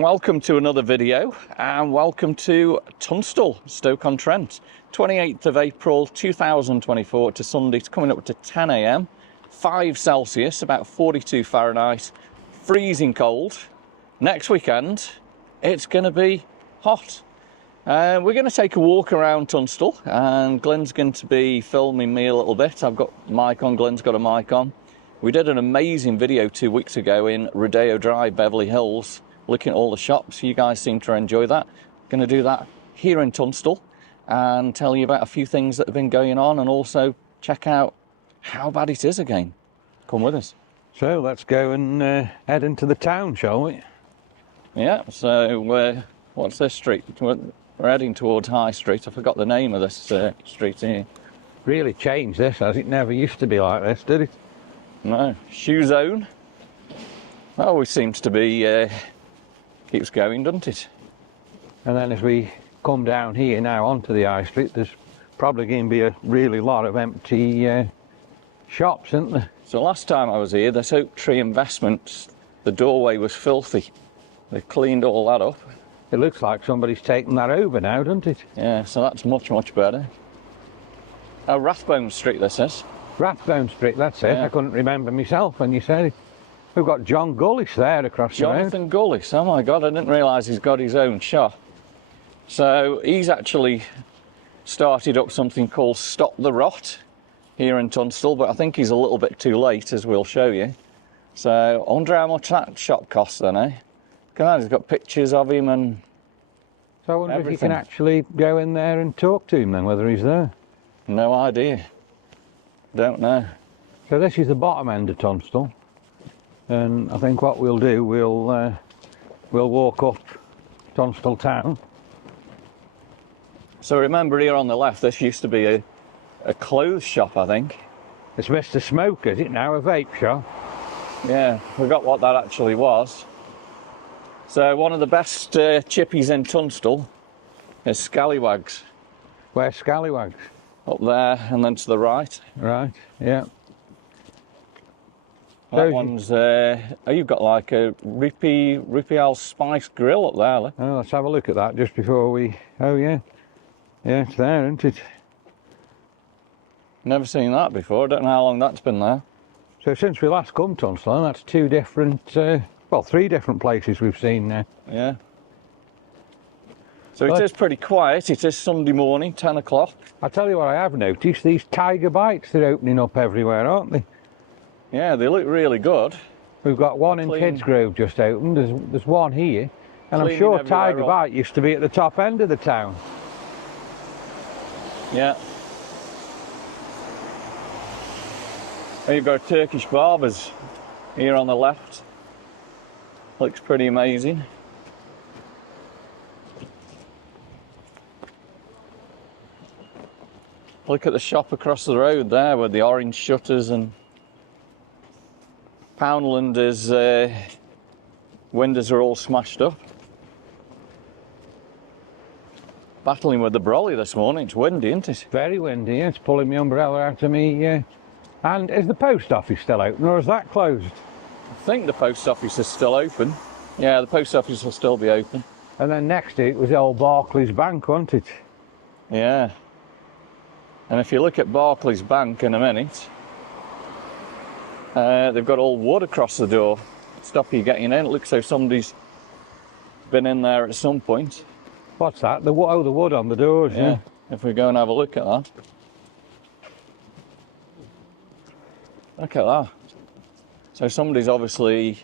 Welcome to another video, and welcome to Tunstall, Stoke-on-Trent. 28th of April 2024 to Sunday. It's coming up to 10 AM, 5 Celsius, about 42 Fahrenheit, freezing cold. Next weekend, it's going to be hot. We're going to take a walk around Tunstall, and Glenn's going to be filming me a little bit. I've got mic on, Glenn's got a mic on. We did an amazing video 2 weeks ago in Rodeo Drive, Beverly Hills, looking at all the shops. You guys seem to enjoy that. Going to do that here in Tunstall and tell you about a few things that have been going on, and also check out how bad it is again. Come with us. So let's go and head into the town, shall we? Yeah, so what's this street? We're heading towards High Street. I forgot the name of this street here. Really changed this, as it never used to be like this, did it? No. Shoe Zone. That always seems to be, keeps going, doesn't it? And then as we come down here now onto the High Street, there's probably going to be a really lot of empty shops, isn't there? So last time I was here, this Oak Tree Investments, the doorway was filthy. They've cleaned all that up. It looks like somebody's taken that over now, doesn't it? Yeah, so that's much, much better. Oh, Rathbone Street this is. Rathbone Street, that's it. Yeah. I couldn't remember myself when you said it. We've got John Gillis there across the road. Jonathan Gillis, oh my God, I didn't realise he's got his own shop. So he's actually started up something called Stop the Rot here in Tunstall, but I think he's a little bit too late, as we'll show you. So I wonder how much that shop costs then, eh? Look at that, he's got pictures of him and So I wonder if you everything. can actually go in there and talk to him then, whether he's there. No idea. Don't know. So this is the bottom end of Tunstall, and I think what we'll do, we'll walk up Tunstall town. So remember, here on the left, this used to be a clothes shop, I think. It's Mr. Smoker, is it now, a vape shop? Yeah, forgot what that actually was. So one of the best chippies in Tunstall is Scallywags. Where's Scallywags? Up there and then to the right. Right, yeah. That So one's, oh, you've got like a Rippy Al Spice grill up there, look. Oh, let's have a look at that just before we... Oh, yeah. Yeah, it's there, isn't it? Never seen that before, don't know how long that's been there. So since we last come to Tunstall, that's two different... well, three different places we've seen now. Yeah. So it is pretty quiet. It is Sunday morning, 10 o'clock. I tell you what I have noticed, these tiger bites, they're opening up everywhere, aren't they? Yeah, they look really good. We've got one in Clean. Kidsgrove just opened, there's one here, and I'm Cleaning sure everywhere Tiger up. Bite used to be at the top end of the town. Yeah. And you've got Turkish barbers here on the left. Looks pretty amazing. Look at the shop across the road there with the orange shutters, and Poundland's windows are all smashed up. Battling with the brolly this morning. It's windy, isn't it? Very windy, yeah, it's pulling my umbrella out of me. And is the post office still open, or is that closed? I think the post office is still open. Yeah, the post office will still be open. And then next to it was the old Barclays Bank, wasn't it? Yeah. And if you look at Barclays Bank in a minute, they've got all wood across the door. Stop you getting in. It looks like somebody's been in there at some point. What's that? The wood on the doors, yeah. If we go and have a look at that. Look at that. So somebody's obviously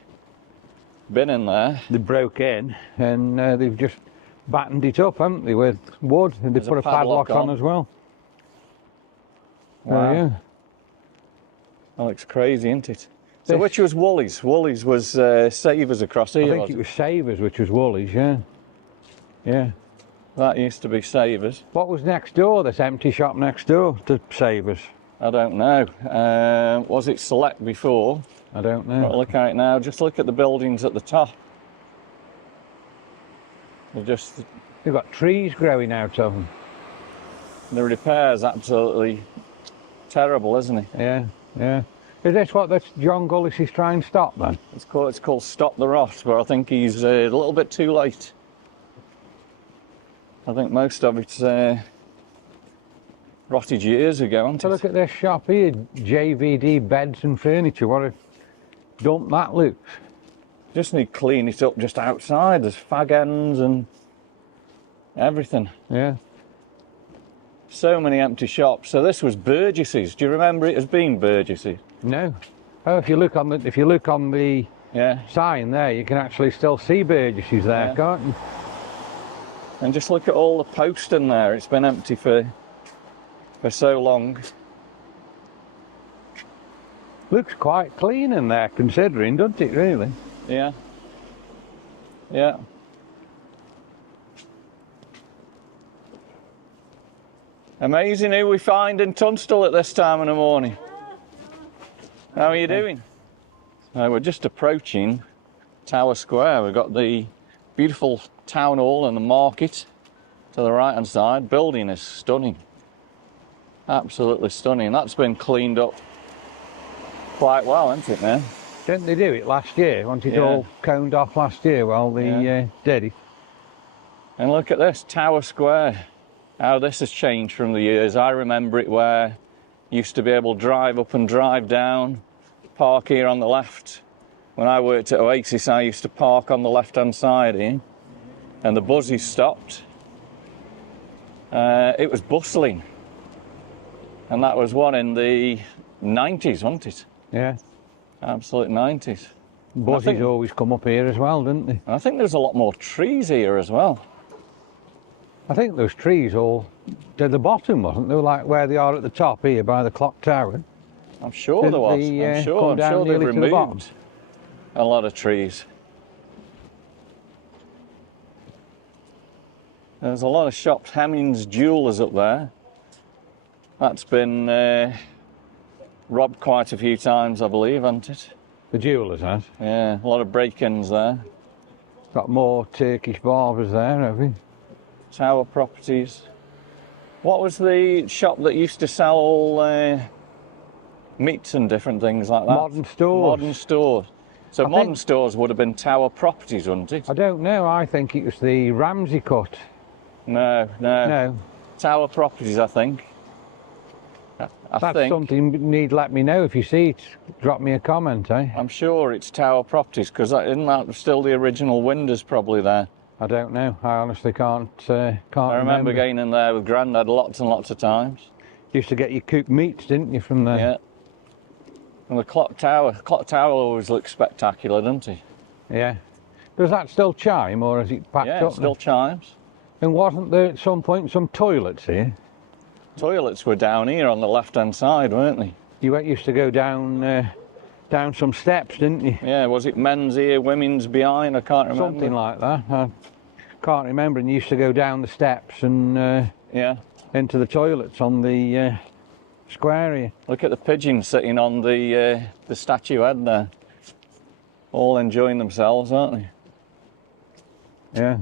been in there. They broke in, and they've just battened it up, haven't they, with wood, and they There's put a a padlock on as well. Wow. Yeah. That looks crazy, isn't it? So This- which was Woolies? Woolies was Savers across here, I think was it was Savers, which was Woolies, yeah. Yeah. That used to be Savers. What was next door, this empty shop next door to Savers? I don't know. Was it Select before? I don't But know. look at it now. Just look at the buildings at the top. They're just, They've got trees growing out of them. the repair's absolutely terrible, isn't it? Yeah, yeah. Is this what this John Gillis is trying to stop then? It's called Stop the Rot, but I think he's a little bit too late. I think most of it's rotted years ago, hasn't So it? look at this shop here, JVD Beds and Furniture. What a dump that looks. Just need to clean it up just outside. There's fag ends and everything. Yeah. So many empty shops. So this was Burgess's. Do you remember it as being Burgess's? No. Oh, if you look on the Yeah. sign there, you can actually still see Burgess's there, Yeah. can't you? And just look at all the post in there. It's been empty for so long. Looks quite clean in there, considering, doesn't it, really? Yeah. Yeah. Amazing who we find in Tunstall at this time in the morning. How are you doing? We're just approaching Tower Square. We've got the beautiful town hall and the market to the right hand side. Building is stunning. Absolutely stunning. That's been cleaned up quite well, hasn't it, man? Didn't they do it last year? Wasn't it all coned off last year while they did it? And look at this, Tower Square. How this has changed from the years. I remember it where you used to be able to drive up and drive down, park here on the left. When I worked at Oasis, I used to park on the left-hand side here, and the buses stopped. It was bustling. And that was one in the 90s, wasn't it? Yeah. Absolute 90s. Buses always come up here as well, didn't they? I think there's a lot more trees here as well. I think those trees all to the bottom, wasn't they? Like where they are at the top here by the clock tower. I'm sure there was. I'm sure they've removed a lot of trees. There's a lot of shops. Hemmings Jewellers up there. That's been robbed quite a few times, I believe, hasn't it? The jewellers has. Yeah, a lot of break-ins there. Got more Turkish barbers there, have we? Tower Properties. What was the shop that used to sell all meats and different things like that? Modern stores. Modern stores. So modern stores would have been Tower Properties, wouldn't it? I don't know. I think it was the Ramsey cut. No. Tower Properties, I think. That's something you need to let me know if you see it. Drop me a comment, eh? I'm sure it's Tower Properties, because isn't that still the original windows probably there? I don't know. I honestly can't I remember going in there with Grandad lots and lots of times. Used to get your cooked meats, didn't you, from there? Yeah. And the clock tower always looks spectacular, doesn't it? Yeah. Does that still chime, or has it packed up? Yeah, it still chimes. And wasn't there at some point some toilets here? Toilets were down here on the left-hand side, weren't they? You used to go down some steps, didn't you? Yeah, was it men's here, women's behind? I can't remember. Something like that. I can't remember. And you used to go down the steps and into the toilets on the square here. Look at the pigeon sitting on the statue head there. All enjoying themselves, aren't they? Yeah.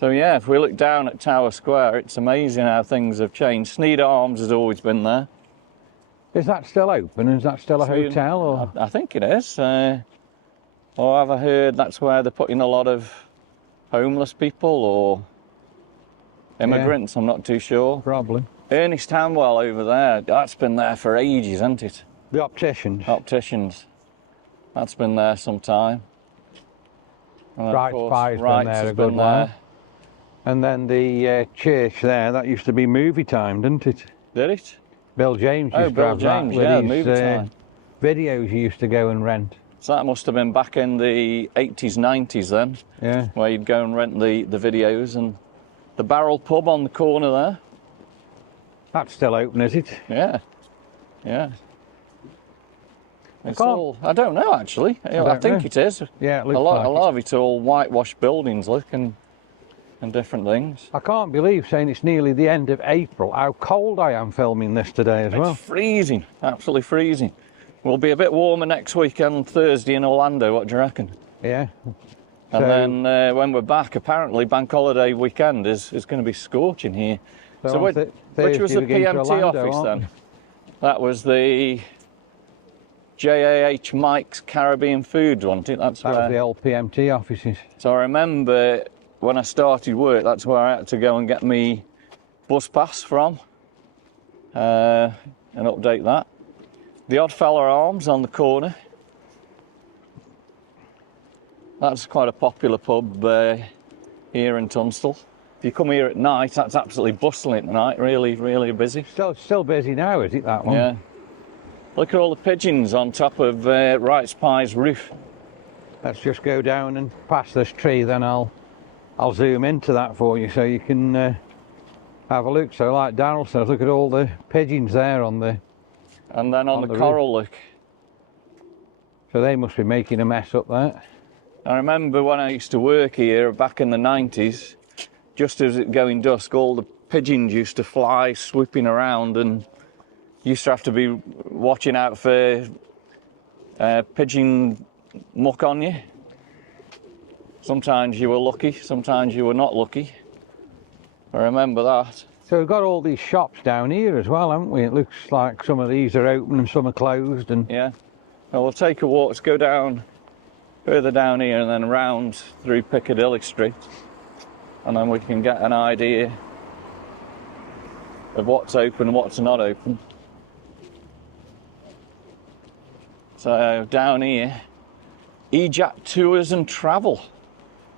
So yeah, if we look down at Tower Square, it's amazing how things have changed. Sneed Arms has always been there. Is that still open? Is that still a hotel? Or? I think it is. Or have I heard that's where they're putting a lot of homeless people or immigrants? Yeah. I'm not too sure. Probably. Ernest Hanwell over there, that's been there for ages, hasn't it? The opticians. Opticians. That's been there some time. Wright's Pie's been there a good while. And then the church there, that used to be movie time, didn't it? Did it? Bill James used to have that with movie time. Videos you used to go and rent. So that must have been back in the 80s, 90s then. Yeah. Where you'd go and rent the videos. And the Barrel Pub on the corner there. That's still open, is it? Yeah. Yeah. I don't know actually. I think it is. Yeah, it looks a lot of it's all whitewashed buildings, look, and different things. I can't believe, saying it's nearly the end of April, how cold I am filming this today as well. It's freezing, absolutely freezing. We'll be a bit warmer next week on Thursday in Orlando, what do you reckon? Yeah. And then when we're back, apparently bank holiday weekend is going to be scorching here. So which was the PMT office then? That was the JAH Mike's Caribbean Foods, wasn't it? That's That was the LPMT offices. So I remember when I started work, that's where I had to go and get me bus pass from and update that. The Oddfellow Arms on the corner. That's quite a popular pub here in Tunstall. If you come here at night, that's absolutely bustling at night, really, really busy. Still busy now, is it, that one? Yeah. Look at all the pigeons on top of Wright's Pie's roof. Let's just go down and past this tree, then I'll zoom into that for you so you can have a look. So like Darryl says, look at all the pigeons there on the... And then on the coral, look. So they must be making a mess up there. I remember when I used to work here back in the 90s, just as it going dusk, all the pigeons used to fly swooping around, and you used to have to be watching out for pigeon muck on you. Sometimes you were lucky, sometimes you were not lucky. I remember that. So we've got all these shops down here as well, haven't we? It looks like some of these are open and some are closed. And yeah. Well, we'll take a walk. Let's go down, further down here, and then round through Piccadilly Street, and then we can get an idea of what's open and what's not open. So down here, EJAT Tours and Travel.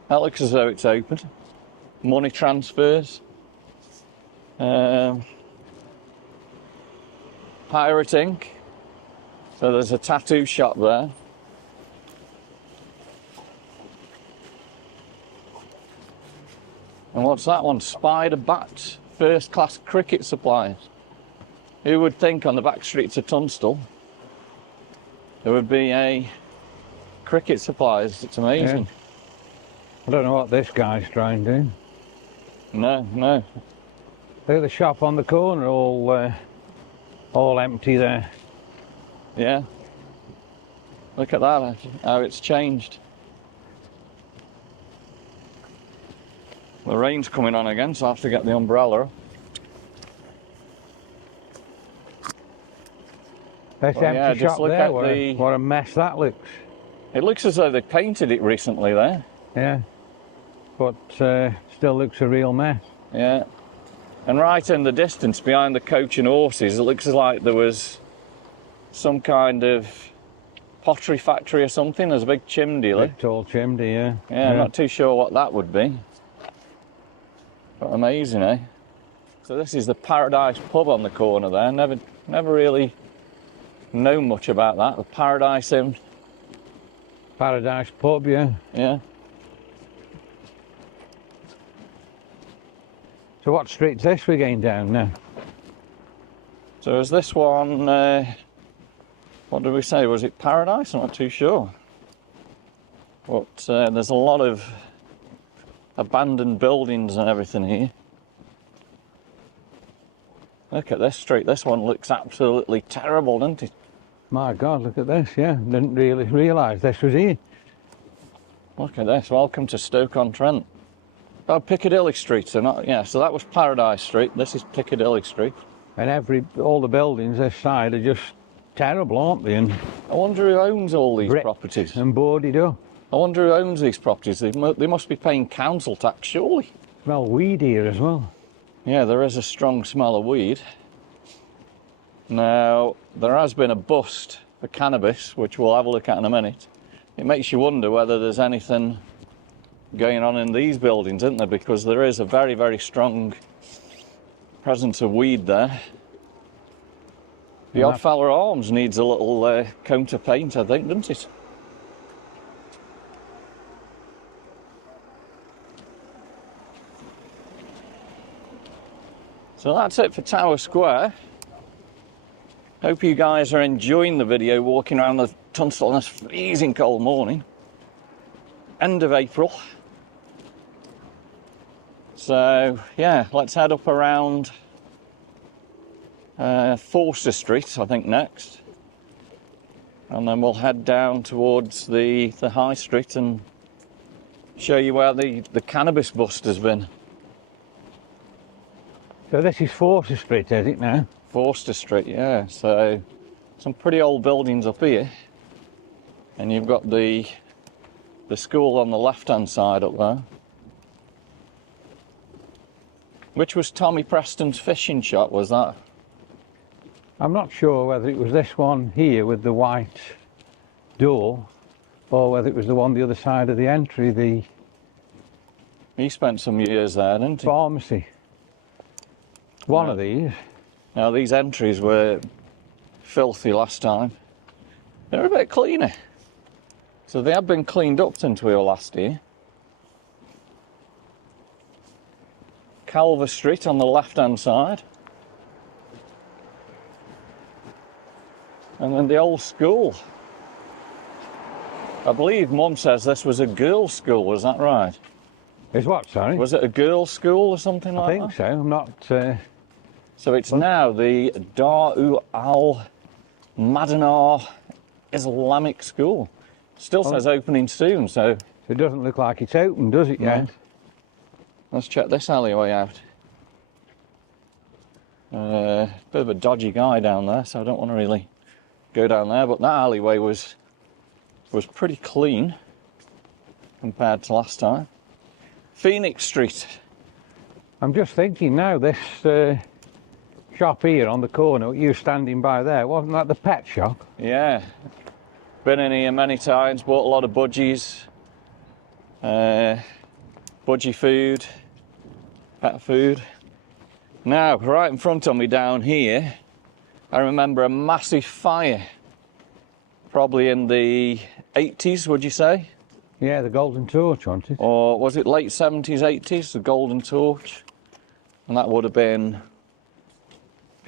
That looks as though it's open. Money transfers. Pirate Ink. So there's a tattoo shop there. And what's that one? Spider Bats, first class cricket supplies. Who would think on the back streets of Tunstall there would be a cricket supplies? It's amazing. Yeah. I don't know what this guy's trying to do. No. Look at the shop on the corner, all empty there. Yeah. Look at that, how it's changed. The rain's coming on again, so I have to get the umbrella. This empty shop there, what a mess that looks. It looks as though they painted it recently there. Yeah, but still looks a real mess. Yeah. And right in the distance, behind the coach and horses, it looks like there was some kind of pottery factory or something. There's a big chimney. Big tall chimney, yeah. Yeah, I'm not too sure what that would be. But amazing, eh? So this is the Paradise pub on the corner there. Never really know much about that. The Paradise Inn. Paradise pub, yeah. Yeah. So what street's this we're going down now? So is this one, what did we say? Was it Paradise? I'm not too sure. But there's a lot of abandoned buildings and everything here. Look at this street. This one looks absolutely terrible, doesn't it? My God, look at this, yeah. Didn't really realise this was here. Look at this. Welcome to Stoke-on-Trent. Oh, Piccadilly Street. So that was Paradise Street. This is Piccadilly Street. And all the buildings this side are just terrible, aren't they? And I wonder who owns all these properties. And boarded up. I wonder who owns these properties. They must be paying council tax, surely. Smell weed here as well. Yeah, there is a strong smell of weed. Now, there has been a bust for cannabis, which we'll have a look at in a minute. It makes you wonder whether there's anything going on in these buildings, isn't there? Because there is a very, very strong presence of weed there. The Oddfellow Arms needs a little coat of paint, I think, doesn't it? So that's it for Tower Square. Hope you guys are enjoying the video walking around the Tunstall on this freezing cold morning. End of April. So yeah, let's head up around Forster Street, I think, next. And then we'll head down towards the High Street and show you where the cannabis bust has been. So this is Forster Street, is it now? Forster Street, yeah. So some pretty old buildings up here, and you've got the school on the left-hand side up there, which was Tommy Preston's fishing shop, was that? I'm not sure whether it was this one here with the white door or whether it was the one the other side of the entry, He spent some years there, didn't he? pharmacy. One of these. Now these entries were filthy last time. They're a bit cleaner. So they have been cleaned up since we were last here. Calver Street on the left-hand side. And then the old school. I believe Mum says this was a girls' school, was that right? Is what, sorry? Was it a girls' school or something like that? I think so, I'm not... So it's now the Darul Al Madanar Islamic School. Still says opening soon, so... It doesn't look like it's open, does it, yet? Let's check this alleyway out. Bit of a dodgy guy down there, so I don't want to really go down there, but that alleyway was pretty clean compared to last time. Phoenix Street. I'm just thinking now, this shop here on the corner, you standing by there, wasn't that the pet shop? Yeah. Been in here many times, bought a lot of budgies. Budgie food, pet food. Now, right in front of me down here, I remember a massive fire. Probably in the 80s, would you say? Yeah, the Golden Torch, wasn't it? Or was it late 70s, 80s, the Golden Torch? And that would have been...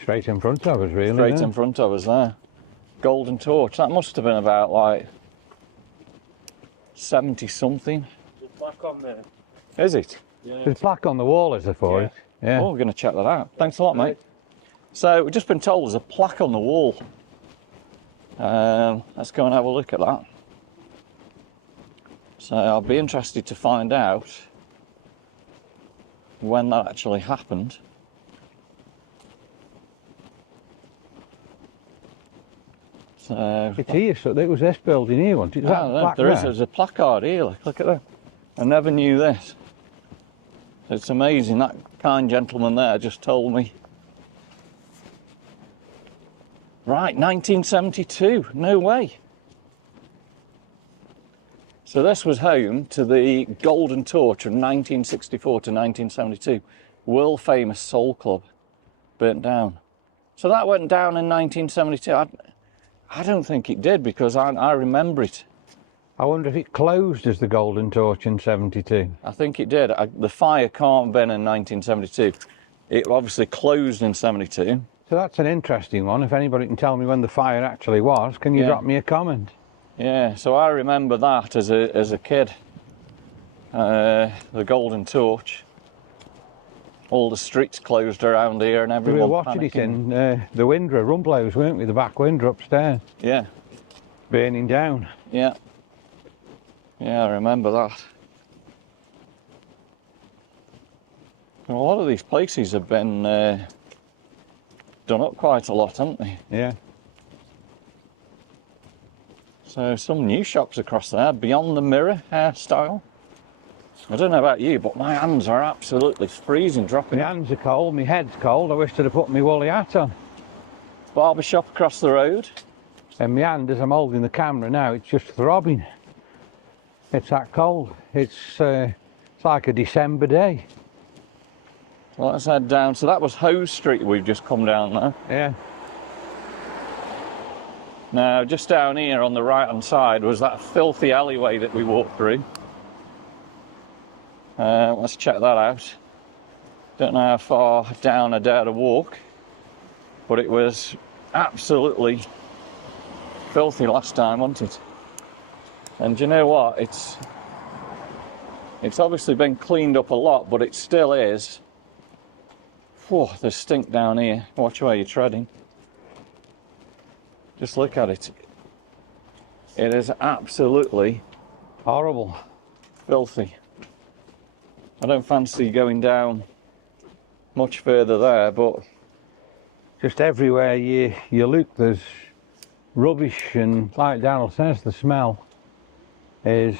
Straight in front of us, really. Straight in front of us there. Golden Torch, that must have been about like 70-something. There's a plaque on there. Is it? Yeah. There's a plaque on the wall, is there, for it? Yeah. Oh, we're going to check that out. Thanks a lot, mate. So, we've just been told there's a plaque on the wall. Let's go and have a look at that. So, I'll be interested to find out when that actually happened. So, It's here, so it was this building here, wasn't it? Is that a plaque there's a placard here, look at that. I never knew this. It's amazing, that kind gentleman there just told me. Right, 1972, no way. So this was home to the Golden Torch from 1964 to 1972. World famous soul club, burnt down. So that went down in 1972. I don't think it did because I remember it. I wonder if it closed as the Golden Torch in 72. I think it did. The fire can't have been in 1972. It obviously closed in 72. So that's an interesting one. If anybody can tell me when the fire actually was, can you drop me a comment? Yeah, so I remember that as a kid. The Golden Torch. All the streets closed around here and everyone We were watching it in the window, Rumblows, weren't we? The back window upstairs. Yeah. Burning down. Yeah. Yeah, I remember that. Well, a lot of these places have been done up quite a lot, haven't they? Yeah. So some new shops across there, Beyond the Mirror hairstyle. I don't know about you, but my hands are absolutely freezing, dropping. My hands are cold, my head's cold. I wish I'd have put my woolly hat on. Barber shop across the road. And my hand, as I'm holding the camera now, it's just throbbing. It's that cold. It's like a December day. Well, let's head down. So that was Hose Street we've just come down there. Yeah. Now, just down here on the right-hand side was that filthy alleyway that we walked through. Let's check that out. Don't know how far down I dare to walk, but it was absolutely filthy last time, wasn't it? And do you know what? It's obviously been cleaned up a lot, but it still is. Whew, there's stink down here. Watch where you're treading. Just look at it. It is absolutely Horrible. filthy. I don't fancy going down much further there, but Just everywhere you look, there's rubbish, and like Daryl says, the smell is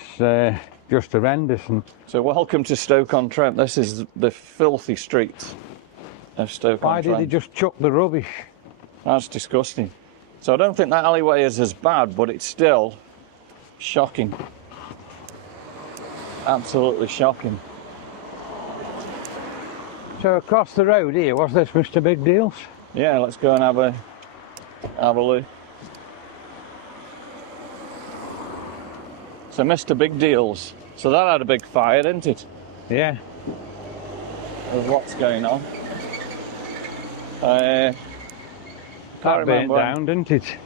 just horrendous. And so welcome to Stoke-on-Trent. This is the filthy streets of Stoke-on-Trent. why did they just chuck the rubbish? That's disgusting. So I don't think that alleyway is as bad, but it's still shocking. Absolutely shocking. So across the road here, was this Mr. Big Deals? Yeah, let's go and have a look. So Mr. Big Deals. So that had a big fire, didn't it? Yeah. There's lots going on. That Can't burnt remember. down, didn't it?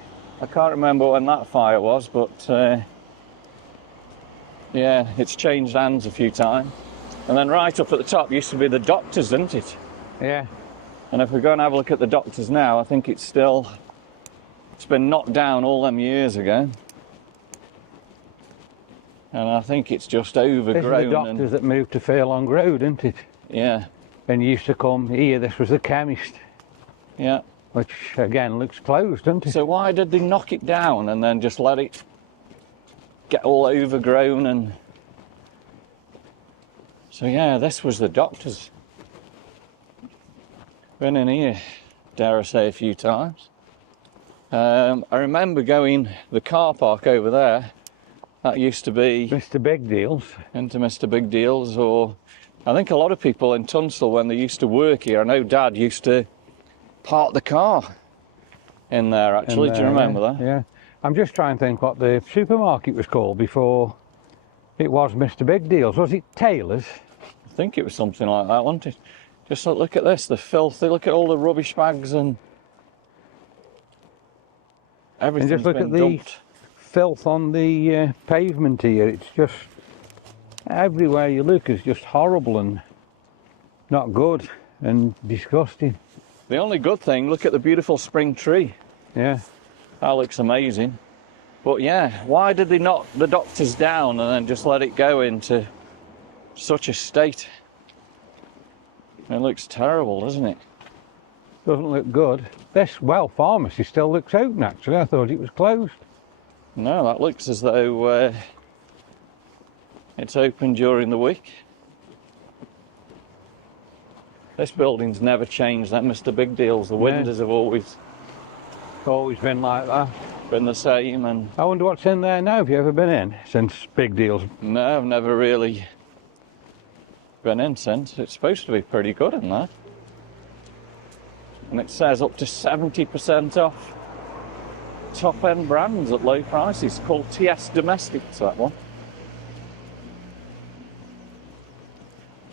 I can't remember when that fire was, but yeah, it's changed hands a few times. And then right up at the top used to be the doctors, didn't it? Yeah. And if we go and have a look at the doctors now, I think it's been knocked down all them years ago. And I think it's just overgrown. This is the doctors that moved to Fairlong Road, isn't it? Yeah, And used to come here. This was the chemist, yeah. which again looks closed, doesn't it? So why did they knock it down and then just let it get all overgrown? And so yeah, this was the doctors. Been in here, dare I say, a few times. I remember going the car park over there. That used to be Mr. Big Deals. into Mr. Big Deals, or I think a lot of people in Tunstall, when they used to work here, I know Dad used to park the car in there, actually. Do you remember that? Yeah. I'm just trying to think what the supermarket was called before it was Mr. Big Deals. Was it Taylor's? I think it was something like that, wasn't it? Just look at this, the filthy, look at all the rubbish bags and everything's And just look been at the dumped. filth on the pavement here. It's just, everywhere you look is just horrible and not good and disgusting. The only good thing, look at the beautiful spring tree. Yeah. That looks amazing. But yeah, why did they knock the doctors down and then just let it go into such a state? It looks terrible, doesn't it? Doesn't look good. This pharmacy still looks open, actually. I thought it was closed. No, that looks as though it's open during the week. This building's never changed, that Mr. Big Deals. The windows have always Been like that. been the same, and I wonder what's in there now. Have you ever been in since Big Deals? no, I've never really been in since. It's supposed to be pretty good in there. And it says up to 70% off top-end brands at low prices, called TS Domestics, that one.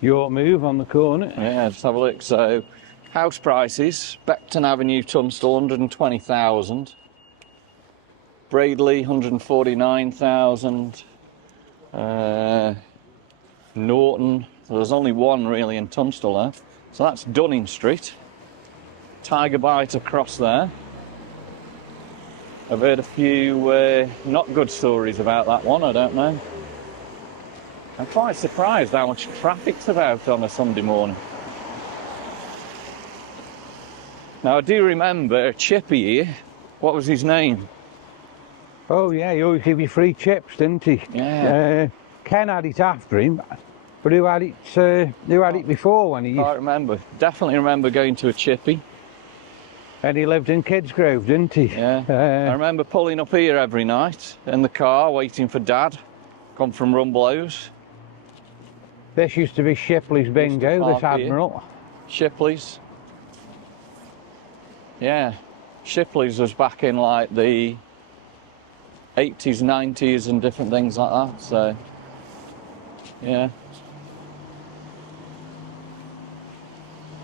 York Move on the corner. Yeah, just have a look. So, house prices, Beckton Avenue, Tunstall, 120,000. Braidley, 149,000. Norton, so there's only one really in Tunstall there. So that's Dunning Street. Tiger Bite across there. I've heard a few not good stories about that one, I don't know. I'm quite surprised how much traffic's about on a Sunday morning. Now I do remember Chippy here. What was his name? Oh yeah, he always give you free chips, didn't he? Yeah. Ken had it after him, but who had it before when he Can't remember. Definitely remember going to a Chippy. and he lived in Kidsgrove, didn't he? Yeah. I remember pulling up here every night in the car waiting for Dad. Come from Rumblow's. This used to be Shipley's Bingo, park this here. Admiral. Shipley's. Yeah. Shipley's was back in like the 80s, 90s and different things like that, so yeah.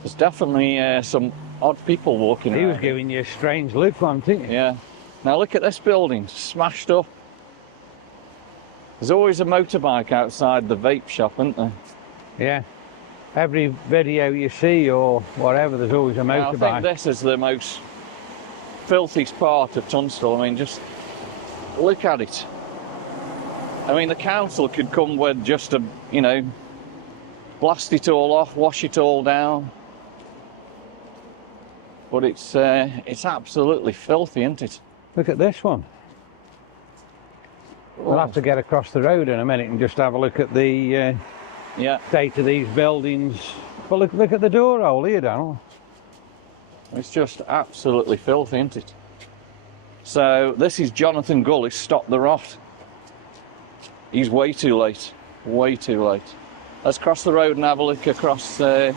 There's definitely some odd people walking He around. was giving you a strange look, wasn't he? Yeah. Now look at this building, smashed up. There's always a motorbike outside the vape shop, isn't there? Yeah. Every video you see or whatever, there's always a Now, I motorbike. think this is the most filthiest part of Tunstall. I mean, just look at it. I mean, the council could come with just a, you know, blast it all off, wash it all down. But it's absolutely filthy, isn't it? Look at this one. We'll have to get across the road in a minute and just have a look at the state of these buildings. But look at the door hole here, Daniel. It's just absolutely filthy, isn't it? So this is Jonathan Gillis, Stop the Rot. He's way too late. Way too late. Let's cross the road and have a look across here.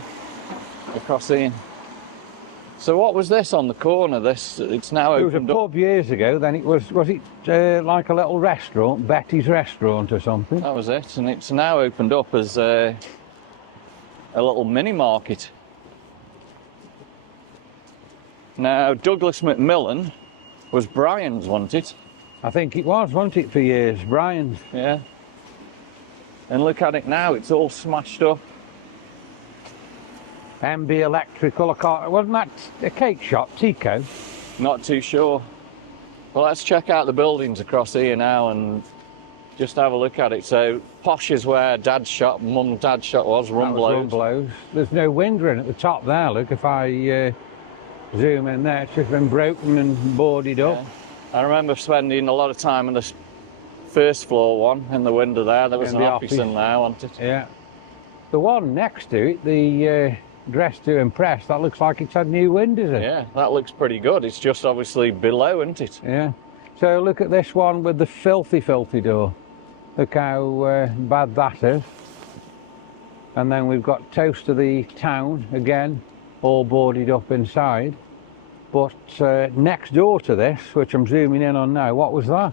So what was this on the corner? It's now opened up. It was a pub years ago, then it was it like a little restaurant, Betty's restaurant or something? That was it, and it's now opened up as a little mini market. Now, Douglas McMillan was Brian's, wasn't it? I think it was, wasn't it, for years, Brian's? Yeah. And look at it now, it's all smashed up. MB Electrical, wasn't that a cake shop, Tico? Not too sure. Well, let's check out the buildings across here now and just have a look at it. So, Posh is where Dad's shop, Mum and Dad's shop was, Rumblow's. There's no window in at the top there, look, if I zoom in there, it's just been broken and boarded up. Yeah. I remember spending a lot of time in this first floor one, in the window there. There was an office in there, wasn't it? Yeah. The one next to it, the Dress to Impress, that looks like it's had new windows in. Yeah, that looks pretty good. It's just obviously below, isn't it? Yeah. So look at this one with the filthy door. Look how bad that is. And then we've got Toast of the Town, again, all boarded up inside. But next door to this, which I'm zooming in on now, what was that?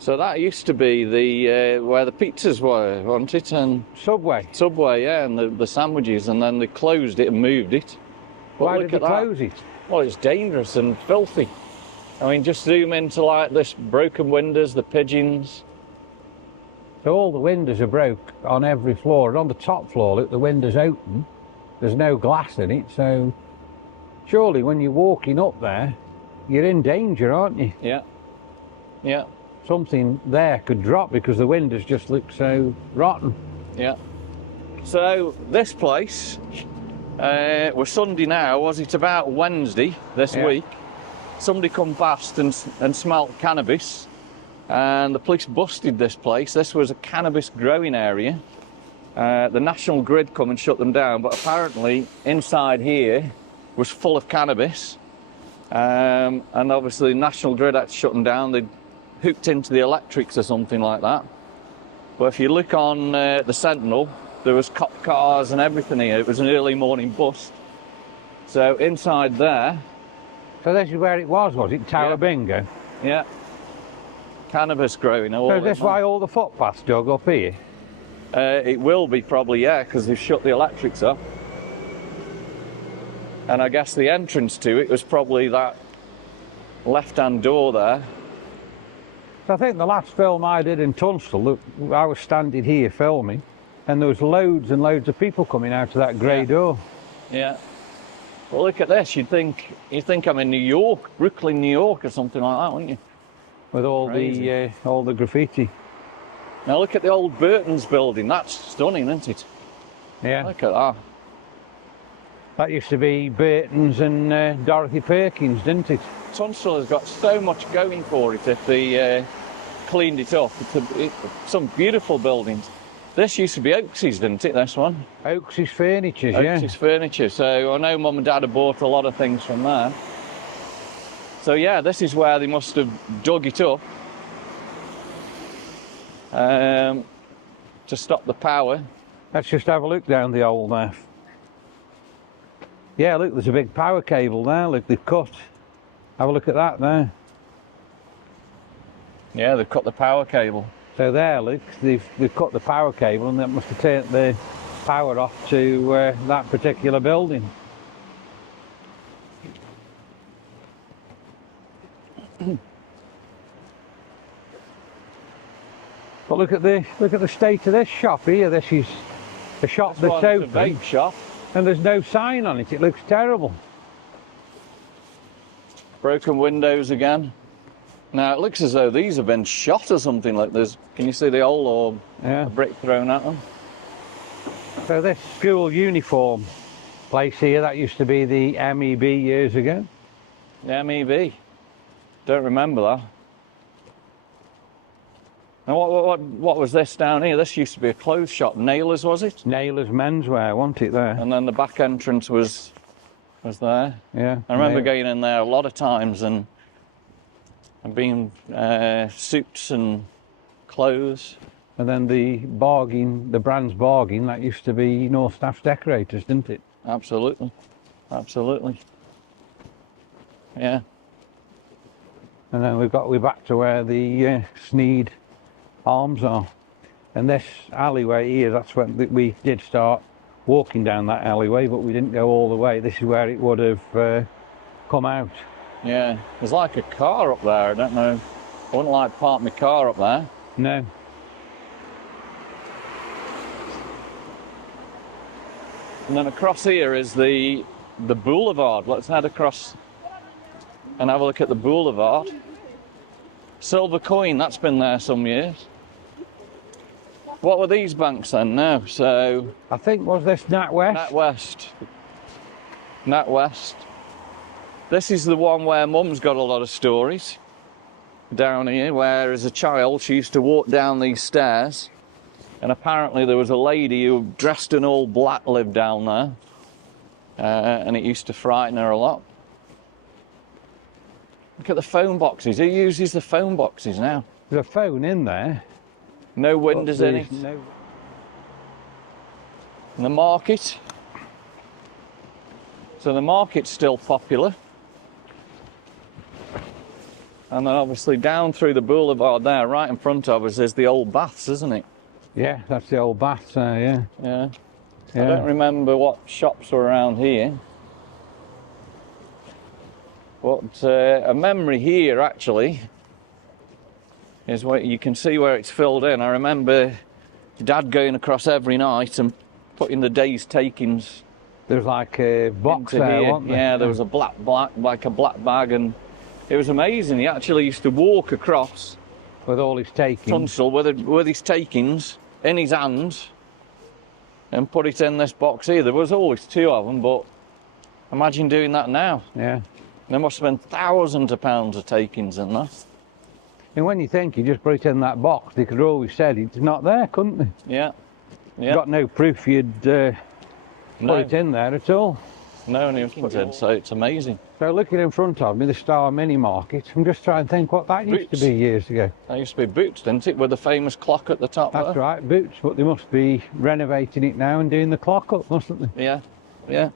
So that used to be the where the pizzas were, wasn't it? And Subway. Subway, yeah, and the sandwiches, and then they closed it and moved it. But why did they close it? Well, it's dangerous and filthy. I mean, just zoom into like this broken windows, the pigeons. So all the windows are broke on every floor, and on the top floor, look, the window's open. There's no glass in it, so surely when you're walking up there, you're in danger, aren't you? Yeah, yeah. Something there could drop because the windows just look so rotten. Yeah. So this place was Sunday now, was it about Wednesday this week? Somebody come past and smelt cannabis, and the police busted this place. This was a cannabis growing area. The National Grid come and shut them down, but apparently inside here was full of cannabis, and obviously National Grid had to shut them down. They'd hooked into the electrics or something like that. But if you look on the Sentinel, there was cop cars and everything here. It was an early morning bust. So inside there... So this is where it was it? Tower Bingo? Yeah. Cannabis growing. So is this why all the footpaths dug up here? It will be probably, yeah, because they've shut the electrics up. And I guess the entrance to it was probably that left-hand door there. I think the last film I did in Tunstall, look, I was standing here filming, and there was loads and loads of people coming out of that grey door. Yeah. Well, look at this. You'd think I'm in New York, Brooklyn, New York, or something like that, wouldn't you? With all the graffiti. Now look at the old Burton's building. That's stunning, isn't it? Yeah. Look at that. That used to be Burton's and Dorothy Perkins, didn't it? Tunstall has got so much going for it if they cleaned it up. It's some beautiful buildings. This used to be Oaksy's, didn't it, this one? Oaksy's Furniture, yeah. Oaksy's Furniture. So I know Mum and Dad have bought a lot of things from there. So yeah, this is where they must have dug it up to stop the power. Let's just have a look down the old naff. Yeah, look, there's a big power cable there. Look, they've cut. Have a look at that there. Yeah, they've cut the power cable. So there, look, they've cut the power cable, and that must have turned the power off to that particular building. But look at the state of this shop here. This is a shop that's open. It's a vape shop. And there's no sign on it. It looks terrible. Broken windows again. Now it looks as though these have been shot or something like this. Can you see the hole or a brick thrown at them? So this school uniform place here, that used to be the MEB years ago. The MEB. Don't remember that. And what was this down here? This used to be a clothes shop. Nailers, was it? Nailers menswear, wasn't it there? And then the back entrance was there. Yeah. I remember going in there a lot of times and being suits and clothes. And then the brand's bargain, that used to be North Staff's Decorators, didn't it? Absolutely. Absolutely. Yeah. And then we're back to where the Sneed Arms are. And this alleyway here, that's when we did start walking down that alleyway, but we didn't go all the way. This is where it would have come out. Yeah, there's like a car up there. I don't know. I wouldn't like to park my car up there. No. And then across here is the Boulevard. Let's head across and have a look at the Boulevard. Silver coin, that's been there some years. What were these banks then now? So I think, was this NatWest? NatWest. This is the one where Mum's got a lot of stories down here, where as a child she used to walk down these stairs, and apparently there was a lady who dressed in all black lived down there, and it used to frighten her a lot. Look at the phone boxes. Who uses the phone boxes now? There's a phone in there. No windows in it. No. And the market. So the market's still popular. And then obviously down through the Boulevard there, right in front of us, is the old baths, isn't it? Yeah, that's the old baths there, Yeah. yeah. I don't remember what shops were around here. But a memory here, actually, is where you can see where it's filled in. I remember Dad going across every night and putting the day's takings. There's like a box into there, here. wasn't there? Yeah, there was a like a black bag, and it was amazing. He actually used to walk across with all his takings. Tunstall with his takings in his hands and put it in this box here. There was always two of them, but imagine doing that now. Yeah. There must have been thousands of pounds of takings in that. And when you think you just put it in that box, they could have always said it's not there, couldn't they? Yeah. You've got no proof you'd put it in there at all. No, and he did, so it's amazing. So looking in front of me, the Star Mini Market, I'm just trying to think what that used to be years ago. That used to be Boots, didn't it, with the famous clock at the top That's there? right, Boots, but they must be renovating it now and doing the clock up, mustn't they? Yeah, yeah.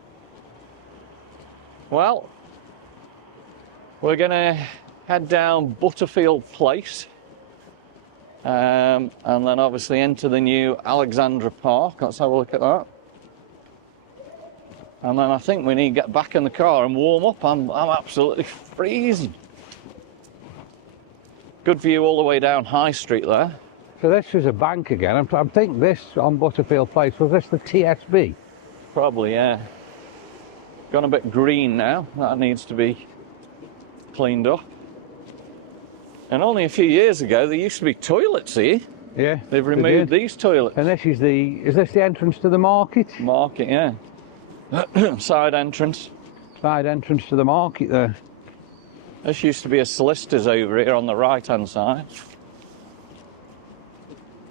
Well, we're going to head down Butterfield Place and then obviously into the new Alexandra Park. Let's have a look at that. And then I think we need to get back in the car and warm up. I'm absolutely freezing. Good view all the way down High Street there. So this is a bank again. I think this on Butterfield Place, was this the TSB? Probably, yeah. Gone a bit green now. That needs to be cleaned up. And only a few years ago, there used to be toilets here. Yeah. They've removed these toilets. And this is this the entrance to the market? Market, yeah. Side entrance. Side entrance to the market there. This used to be a solicitor's over here on the right-hand side.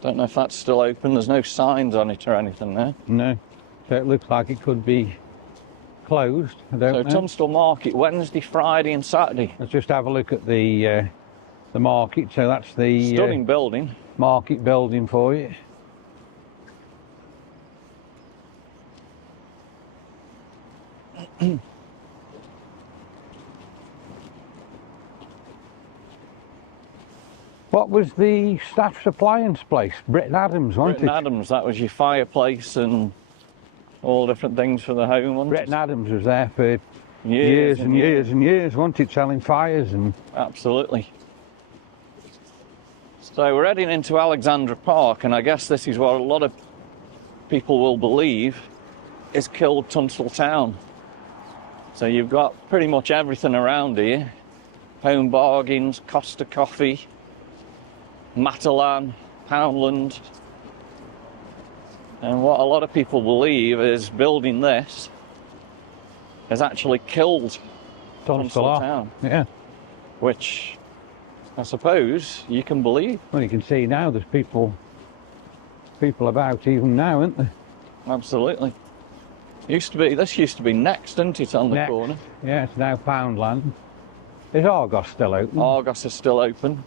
Don't know if that's still open. There's no signs on it or anything there. No. So it looks like it could be closed. I don't know. So Tunstall Market, Wednesday, Friday and Saturday. Let's just have a look at the market. So that's the stunning building. Market building for you. What was the Staff's appliance place? Britton Adams, wasn't Britton it? Adams, that was your fireplace and all different things for the home, wasn't Britton it? Adams was there for years and years and years, wasn't it? Selling fires and... Absolutely. So we're heading into Alexandra Park, and I guess this is what a lot of people will believe is killed Tunstall town. So you've got pretty much everything around here. Home Bargains, Costa Coffee, Matalan, Poundland. And what a lot of people believe is building this has actually killed Tunstall town. Yeah. which I suppose you can believe. Well, you can see now there's people about even now, isn't there? Absolutely. This used to be Next, didn't it, on the Next. corner? Yeah, it's now Poundland. Is Argos still open? Argos is still open.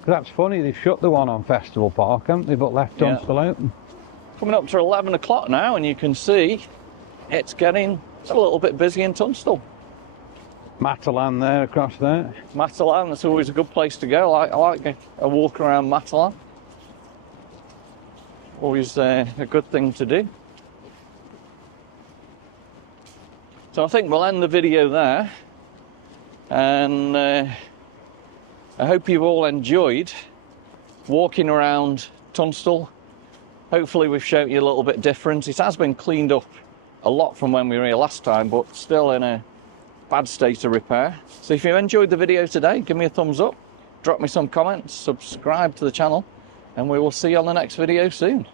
'Cause that's funny, they've shut the one on Festival Park, haven't they, but left Yeah. Tunstall open. Coming up to 11 o'clock now, and you can see it's getting a little bit busy in Tunstall. Matalan there, across there. Matalan, that's always a good place to go. I like a walk around Matalan. Always a good thing to do. So I think we'll end the video there. And I hope you've all enjoyed walking around Tunstall. Hopefully we've shown you a little bit different. It has been cleaned up a lot from when we were here last time, but still in a bad state of repair. So if you enjoyed the video today, give me a thumbs up, drop me some comments, subscribe to the channel, and we will see you on the next video soon.